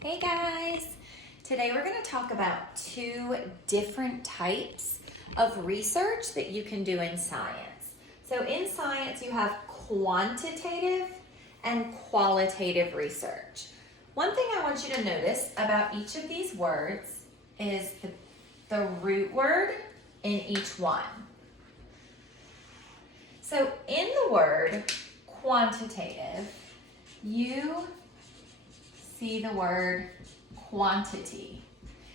Hey guys! Today we're going to talk about two different types of research that you can do in science. So in science you have quantitative and qualitative research. One thing I want you to notice about each of these words is the root word in each one. So in the word quantitative, you see the word quantity.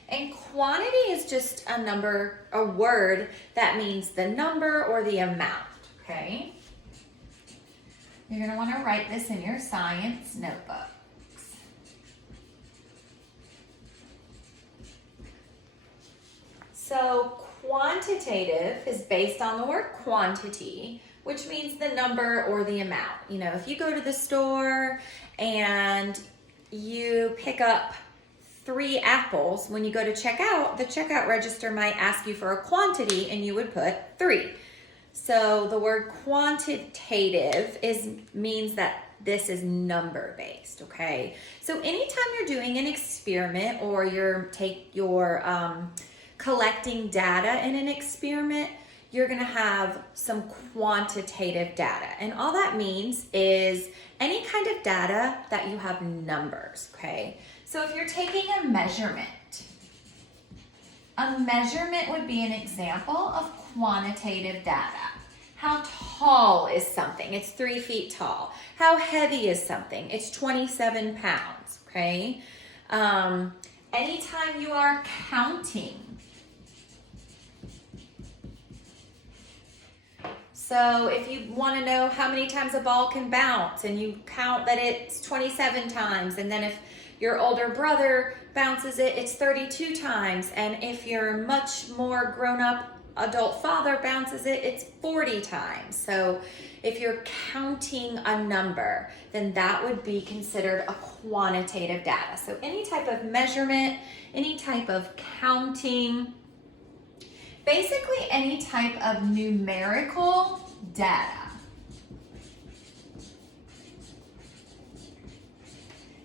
And quantity is just a word that means the number or the amount, okay? You're going to want to write this in your science notebooks. So quantitative is based on the word quantity, which means the number or the amount. You know, if you go to the store and you pick up 3 apples, when you go to check out, the checkout register might ask you for a quantity and you would put 3. So the word quantitative means that this is number based, okay? So anytime you're doing an experiment or you're collecting data in an experiment, you're gonna have some quantitative data. And all that means is any kind of data that you have numbers, okay? So if you're taking a measurement would be an example of quantitative data. How tall is something? It's 3 feet tall. How heavy is something? It's 27 pounds, okay? Anytime you are counting, so if you want to know how many times a ball can bounce and you count that it's 27 times, and then if your older brother bounces it, it's 32 times, and if your much more grown-up adult father bounces it, it's 40 times. So if you're counting a number, then that would be considered a quantitative data. So any type of measurement, any type of counting, basically any type of numerical data.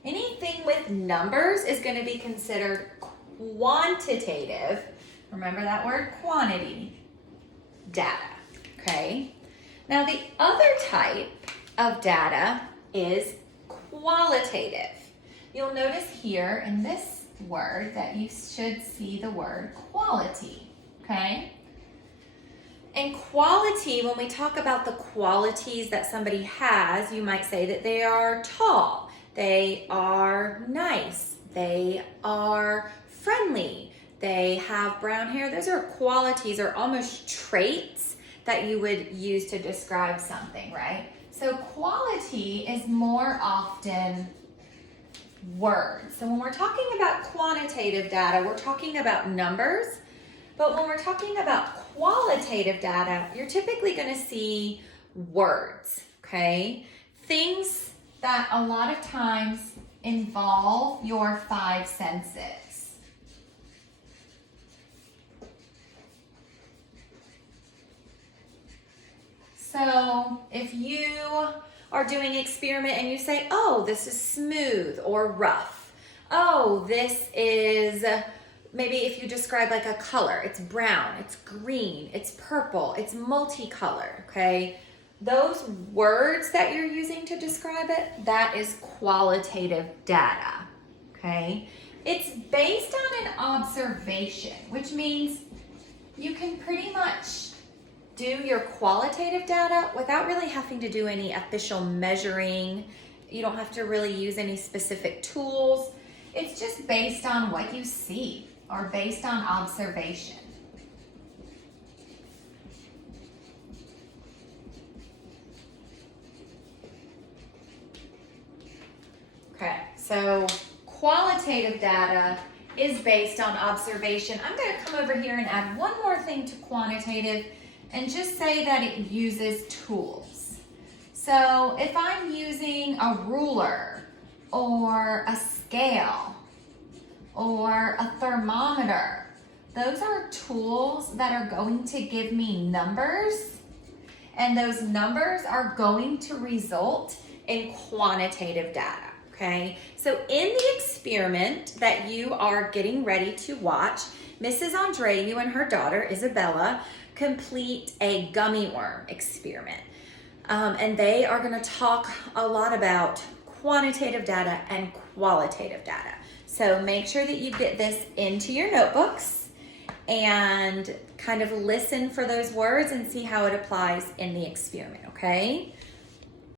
Anything with numbers is going to be considered quantitative. Remember that word, quantity, data, okay? Now the other type of data is qualitative. You'll notice here in this word that you should see the word quality, okay? And quality, when we talk about the qualities that somebody has, you might say that they are tall, they are nice, they are friendly, they have brown hair. Those are qualities or almost traits that you would use to describe something, right? So quality is more often words. So when we're talking about quantitative data, we're talking about numbers. But when we're talking about qualitative data, you're typically going to see words, okay? Things that a lot of times involve your 5 senses. So if you are doing an experiment and you say, oh, this is smooth or rough. Oh, this is... Maybe if you describe like a color, it's brown, it's green, it's purple, it's multicolored, okay? Those words that you're using to describe it, that is qualitative data, okay? It's based on an observation, which means you can pretty much do your qualitative data without really having to do any official measuring. You don't have to really use any specific tools. It's just based on what you see or based on observation. Okay, so qualitative data is based on observation. I'm going to come over here and add one more thing to quantitative and just say that it uses tools. So if I'm using a ruler or a scale or a thermometer, those are tools that are going to give me numbers, and those numbers are going to result in quantitative data, okay? So in the experiment, experiment that you are getting ready to watch. Mrs. Andreu and her daughter, Isabella, complete a gummy worm experiment. And they are going to talk a lot about quantitative data and qualitative data. So make sure that you get this into your notebooks and kind of listen for those words and see how it applies in the experiment, okay?